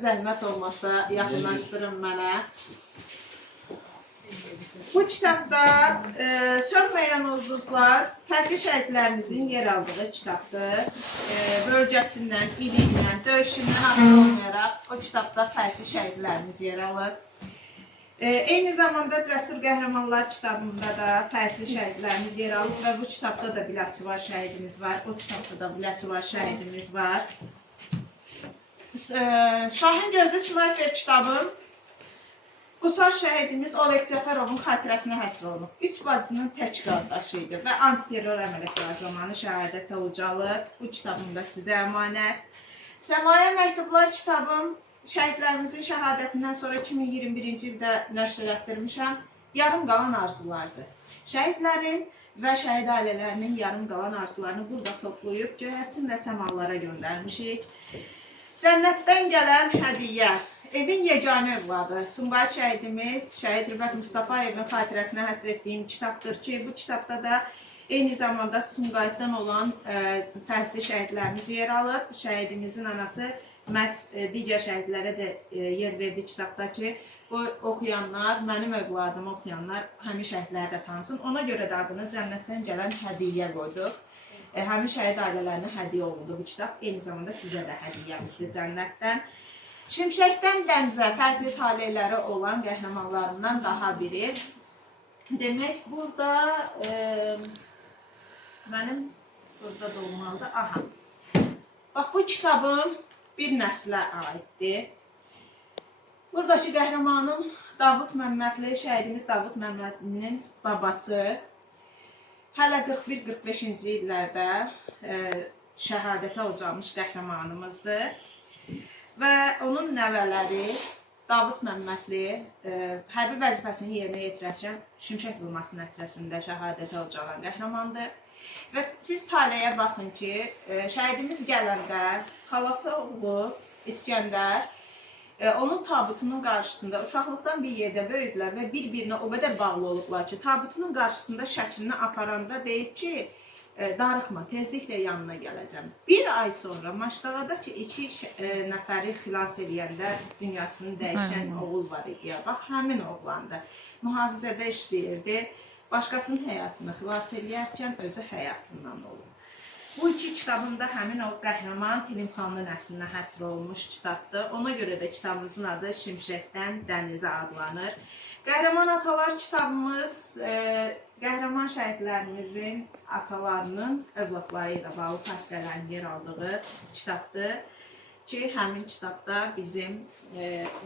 zəhmət olmasa yaxınlaşdırın mənə. Bu kitabda Sönməyən Ulduzlar fərqli şəhidlərimizin yer aldığı kitabdır. Bölgəsindən, ilindən, döyüşündən asılı olmayaraq o kitabda fərqli şəhidlərimiz yer alır. Eyni zamanda Cəsur Qəhrəmanlar kitabında da fərqli şəhidlərimiz yer alır və bu kitabda da Biləsuvar şəhidimiz var, o kitabda da Biləsuvar şəhidimiz var. Şahin Gözlü Snayper kitabım Qusar şəhidimiz Oleg Cəfərovun xatirəsinə həsr olunub. 3 bacısının tək qardaşı idi və antiterror əməliyyatları zamanı şəhadətə ucalıb. Bu kitabım da sizə əmanət. Səmaya Məktublar kitabım şəhidlərimizin şəhadətindən sonra 2021-ci ildə nəşr etdirmişəm. Yarım qalan arzulardır. Şəhidlərin və şəhid ailələrinin yarım qalan arzularını burada toplayıb göyərçin və səmalara göndərmişik. Cənnətdən gələn hədiyyə. Evin yeganə övladı, Sumqayıt şəhidimiz, şəhid Rübət Mustafayevin xatirəsinə həsr etdiyim kitabdır ki, bu kitabda da eyni zamanda Sumqayıtdan olan fərqli şəhidlərimiz yer alır. Şəhidimizin anası məhz digər şəhidlərə də yer verdi kitabda ki, bu oxuyanlar, mənim övladımı oxuyanlar həmin şəhidləri də tanısın. Ona görə də adını Cənnətdən gələn hədiyyə qoyduq. Həmin şəhid ailələrinə hədiyyə olundu bu kitab. Eyni zamanda sizə də hədiyyəmizdir Cənnətdən. Şimşəkdən dənizə fərqli taleyləri olan qəhrəmanlarımdan daha biri. Demək, burada mənim burada da olmalıdır. Aha. Bax, bu kitabım bir nəslə aiddir. Buradakı qəhrəmanım Davud Məmmədli, şəhidimiz Davud Məmmədlinin babası. Hələ 41-45-ci illərdə şəhadətə ucalmış qəhrəmanımızdır. Və onun nəvələri Davud Məmmədli hərbi vəzifəsini yerinə yetirərkən şimşək vurması nəticəsində şəhadətə ucalan qəhrəmandır. Və siz taleyə baxın ki, şəhidimiz gələndə xalası oğlu İskəndər onun tabutunun qarşısında uşaqlıqdan bir yerdə böyüdülər və bir-birinə o qədər bağlı olublar ki, tabutunun qarşısında şəklini aparanda deyib ki, darıxma, tezliklə yanına gələcəm. Bir ay sonra Maşdağadakı 2 nəfəri xilas edəndə dünyasını dəyişən oğul var idi. Bax, həmin oğlandı. Mühafizədə işləyirdi. Başqasının həyatını xilas edərkən özü həyatından olub. Bu 2 kitabımda həmin o qəhrəman Tilimxanlı nəslinə həsr olunmuş kitabdır. Ona görə də kitabımızın adı Şimşəkdən Dənizə adlanır. Qəhrəman Atalar kitabımız qəhrəman şəhidlərimizin atalarının övladları ilə bağlı fərqlərin yer aldığı kitabdır ki, həmin kitabda bizim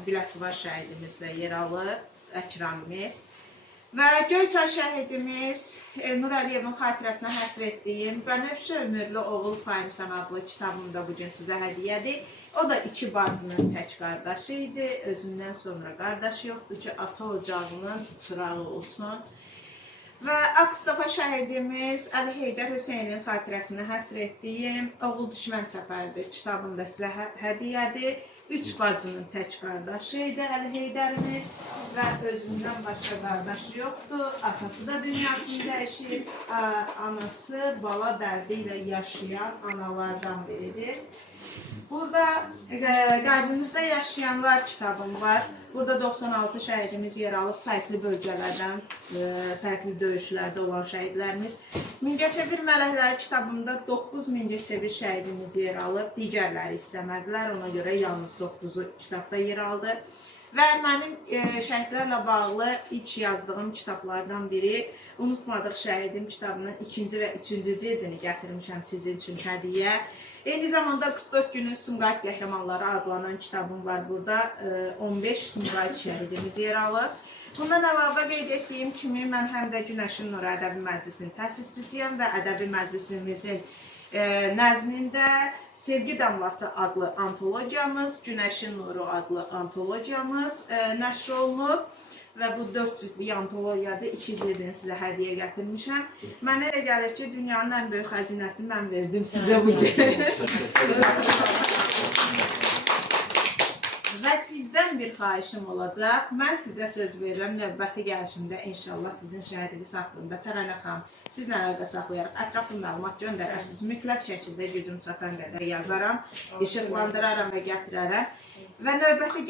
Biləsuvar şəhidimiz də yer alır, Əkramimiz. Və Göyçay şəhidimiz Elnur Əliyevin xatirəsinə həsr etdiyim Bənövşə Ömürlü Oğul Payımsan adlı kitabım da bugün sizə hədiyyədir. O da 2 bacının tək qardaşı idi. Özündən sonra qardaşı yoxdur ki, ata ocağının çırağı olsun. Və Akstafa şəhidimiz Əli Heydər Hüseynin xatirəsinə həsr etdiyim Oğul Düşmən Çəpəridir kitabım da sizə hədiyyədir. 3 bacının tək qardaşı idi Əli Heydərimiz və özündən başqa qardaşı yoxdur. Atası da dünyasını dəyişib, anası bala dərdi ilə yaşayan analardan biridir. Burada qəlbimizdə yaşayanlar kitabım var. Burada 96 şəhidimiz yer alıb, fərqli bölgələrdən, fərqli döyüşlərdə olan şəhidlərimiz. Mingəçevir Mələkləri kitabımda 9 Mingəçevir şəhidimiz yer alıb, digərləri istəmədilər, ona görə yalnız 9-u kitabda yer aldı. Və mənim şəhidlərlə bağlı ilk yazdığım kitablardan biri Unutmadıq Şəhidim kitabının 2-ci və 3-cü cildini gətirmişəm sizin üçün hədiyyə. Eyni zamanda 44 günün Sumqayıt qəhrəmanları adlanan kitabım var burada. 15 Sumqayıt şəhidimiz yer alıb. Bundan əlavə qeyd etdiyim kimi mən həm də Günəşin Nuru Ədəbi Məclisinin təsisçisiyəm və Ədəbi Məclisimizin nəznində Sevgi Damlası adlı antologiyamız, Günəşin Nuru adlı antologiyamız nəşr olunub. Və bu 4 cildli antologiyada 2 cildini sizə hədiyyə gətirmişəm. Mənə elə gəlir ki, dünyanın ən böyük xəzinəsini mən verdim sizə bu gün. Və sizdən bir xahişim olacaq. Mən sizə söz verirəm, növbəti gəlişimdə inşallah sizin şəhidiniz haqqında Təranə xanım sizlə əlaqə saxlayaraq ətraflı məlumat göndərərsiniz. Mütləq şəkildə gücüm çatan qədər yazaram, işıqlandıraram və gətirərəm. Və növbəti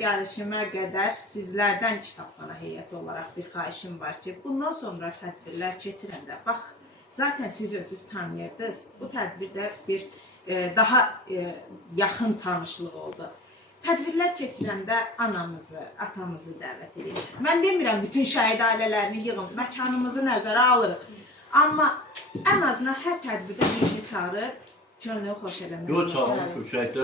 gəlişimə qədər sizlərdən kitabxana heyəti olaraq bir xahişim var ki, bundan sonra tədbirlər keçirəndə, bax, zaten siz özünüz tanıyırdınız, bu tədbirdə bir daha yaxın tanışlıq oldu. Tədbirlər keçirəndə anamızı, atamızı dəvət edin. Mən demirəm, bütün şəhid ailələrini yığın, məkanımızı nəzərə alırıq. Amma ən azından hər tədbirdə birini çağırıb, könlünü xoş eləmək. Yox, çağırmışıq, şəhidlər